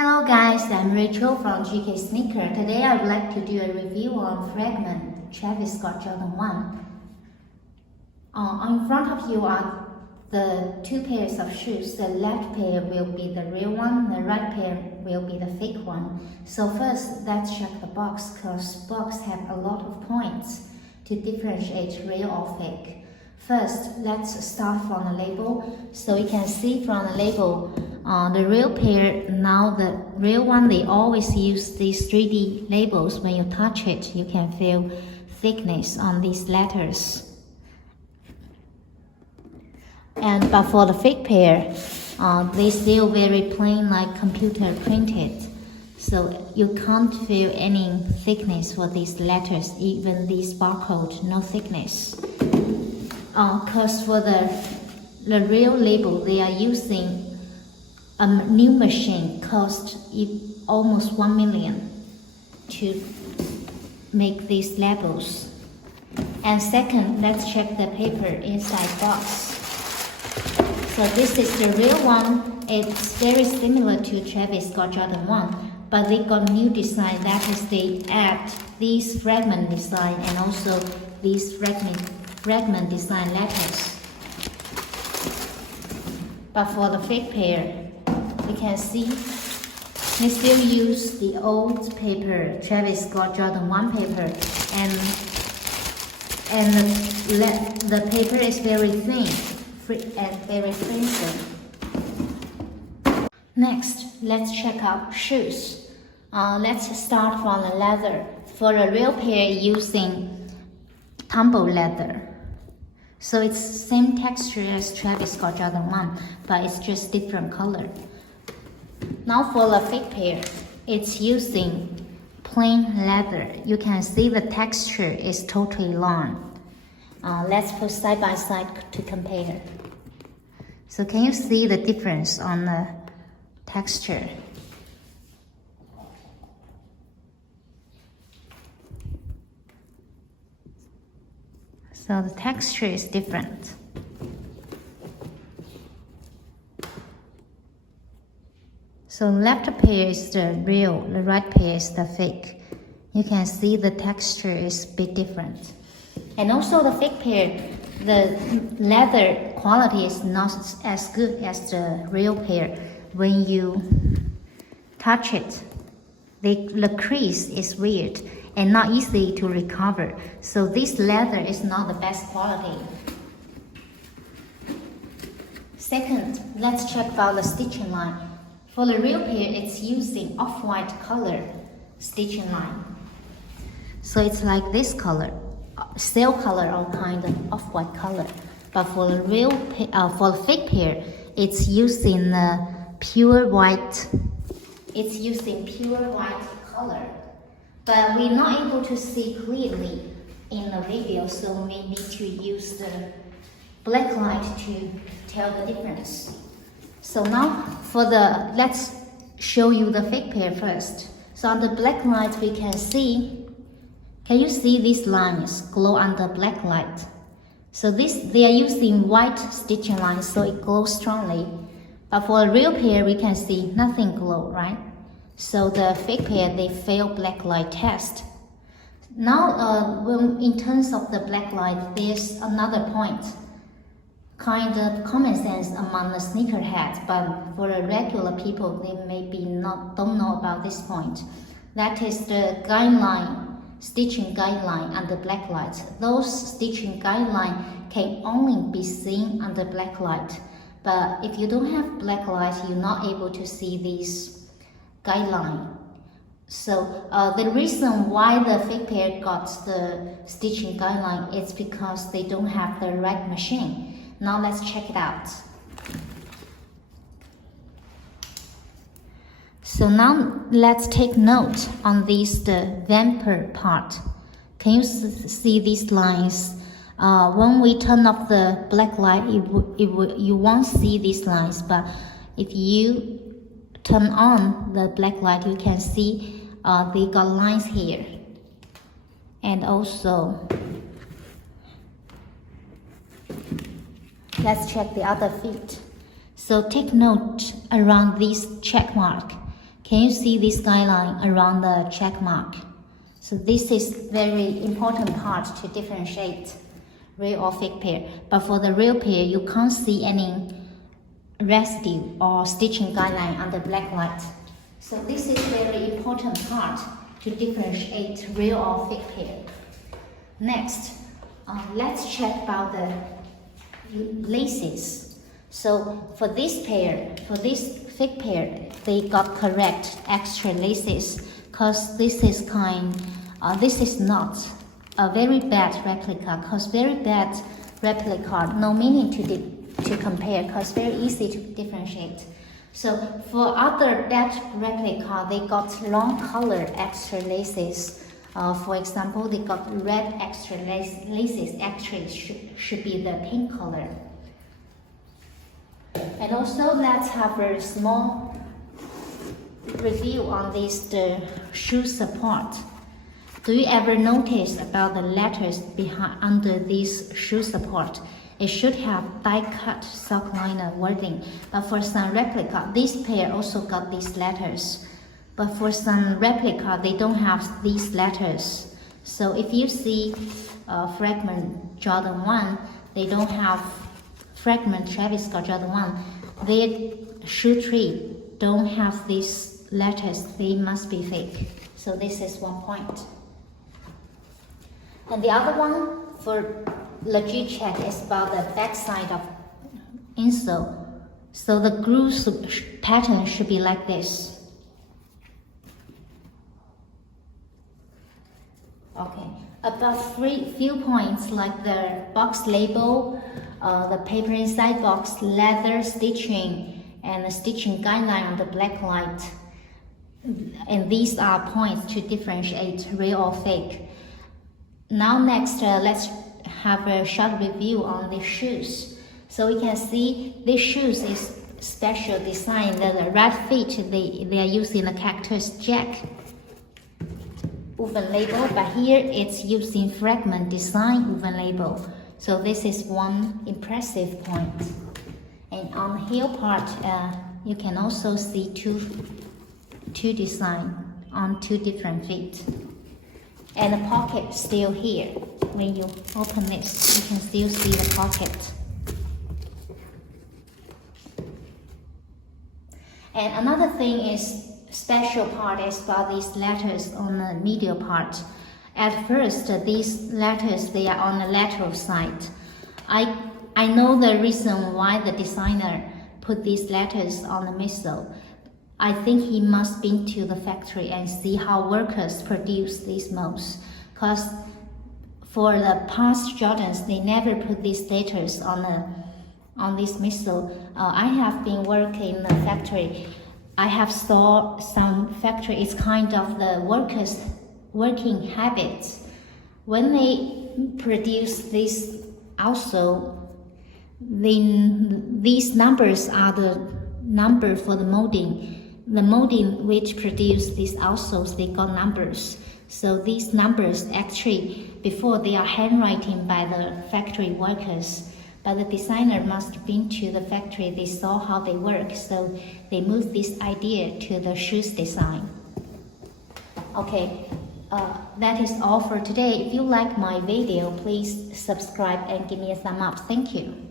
Hello guys, I'm Rachel from GK Sneaker. Today I would like to do a review on Fragment Travis Scott Jordan 1. In front of you are the two pairs of shoes. The left pair will be the real one, the right pair will be the fake one. So first, let's check the box because box have a lot of points to differentiate real or fake. First, let's start from the label. So you can see from the label, the real pair, now the real one, they always use these 3D labels. When you touch it, you can feel thickness on these letters. But for the fake pair, they still very plain, like computer printed. So you can't feel any thickness for these letters, even these barcode, no thickness. Because for the real label, they are using a new machine, cost almost 1 million to make these labels. And second, let's check the paper inside box. So this is the real one. It's very similar to Travis Scott Jordan 1, but they got new design. That is, they add these fragment design and also these fragment design letters. But for the fake pair, you can see they still use the old paper, Travis Scott Jordan 1 paper, and the paper is very thin and very flimsy. Next, let's check out shoes. Let's start from the leather. For a real pair, using tumble leather. So it's same texture as Travis Scott Jordan 1, but it's just different color. Now for the fake pair, it's using plain leather. You can see the texture is totally long. Let's put side by side to compare. So can you see the difference on the texture? So the texture is different. So left pair is the real, the right pair is the fake. You can see the texture is a bit different. And also the fake pair, the leather quality is not as good as the real pair. When you touch it, the crease is weird and not easy to recover. So this leather is not the best quality. Second, let's check about the stitching line. For the real pair, it's using off-white color stitching line. So it's like this color, sail color or kind of off-white color. But for the real for the fake pair, it's using pure white. It's using pure white color. But we're not able to see clearly in the video, so we need to use the black light to tell the difference. So now let's show you the fake pair first. So on the black light we can you see these lines glow under black light? So they are using white stitching lines, so it glows strongly. But for a real pair we can see nothing glow, right? So the fake pair, they fail black light test. Now in terms of the black light, there's another point. Kind of common sense among the sneakerheads, but for the regular people, they maybe don't know about this point. That is the stitching guideline under black light. Those stitching guidelines can only be seen under black light. But if you don't have black light, you're not able to see these guidelines. So the reason why the fake pair got the stitching guideline is because they don't have the right machine. Now let's check it out. So now let's take note on the vamper part. Can you see these lines? When we turn off the black light, you won't see these lines. But if you turn on the black light, you can see they got lines here. And also, let's check the other feet. So take note around this check mark. Can you see this guideline around the check mark? So this is very important part to differentiate real or fake pair. But for the real pair, you can't see any residue or stitching guideline under black light. So this is very important part to differentiate real or fake pair. Next, let's check about the laces. So for this pair, for this fake pair, they got correct extra laces because this is this is not a very bad replica, because very bad replica, no meaning to compare, because very easy to differentiate. So for other bad replica, they got long color extra laces. For example, they got red extra laces, actually should be the pink color. And also let's have a small review on the shoe support. Do you ever notice about the letters behind under this shoe support? It should have die-cut sock liner wording, but for some replica, this pair also got these letters. But for some replica, they don't have these letters. So if you see Fragment Jordan 1, they don't have Fragment Travis Scott Jordan 1. Their shoe tree don't have these letters. They must be fake. So this is one point. And the other one for legit check is about the back side of insole. So the groove pattern should be like this. Okay, about few points like the box label, the paper inside box, leather stitching, and the stitching guideline on the black light. And these are points to differentiate real or fake. Now next, let's have a short review on the shoes. So we can see this shoes is special design. The right feet, they are using the Cactus Jack woven label, but here it's using Fragment design woven label. So this is one impressive point. And on the heel part, you can also see two design on two different feet. And the pocket still here. When you open this, you can still see the pocket. And another thing is special part is about these letters on the medial part. At first, these letters, they are on the lateral side. I know the reason why the designer put these letters on the midsole. I think he must been to the factory and see how workers produce these molds. Because for the past Jordans, they never put these letters on this midsole. I have been working in the factory. I have saw some factory. It's kind of the workers' working habits. When they produce this outsole, these numbers are the number for the molding. The molding which produce these outsoles, they got numbers. So these numbers actually, before they are handwriting by the factory workers, but the designer must have been to the factory, they saw how they work, so they moved this idea to the shoes design. Okay, that is all for today. If you like my video, please subscribe and give me a thumb up. Thank you.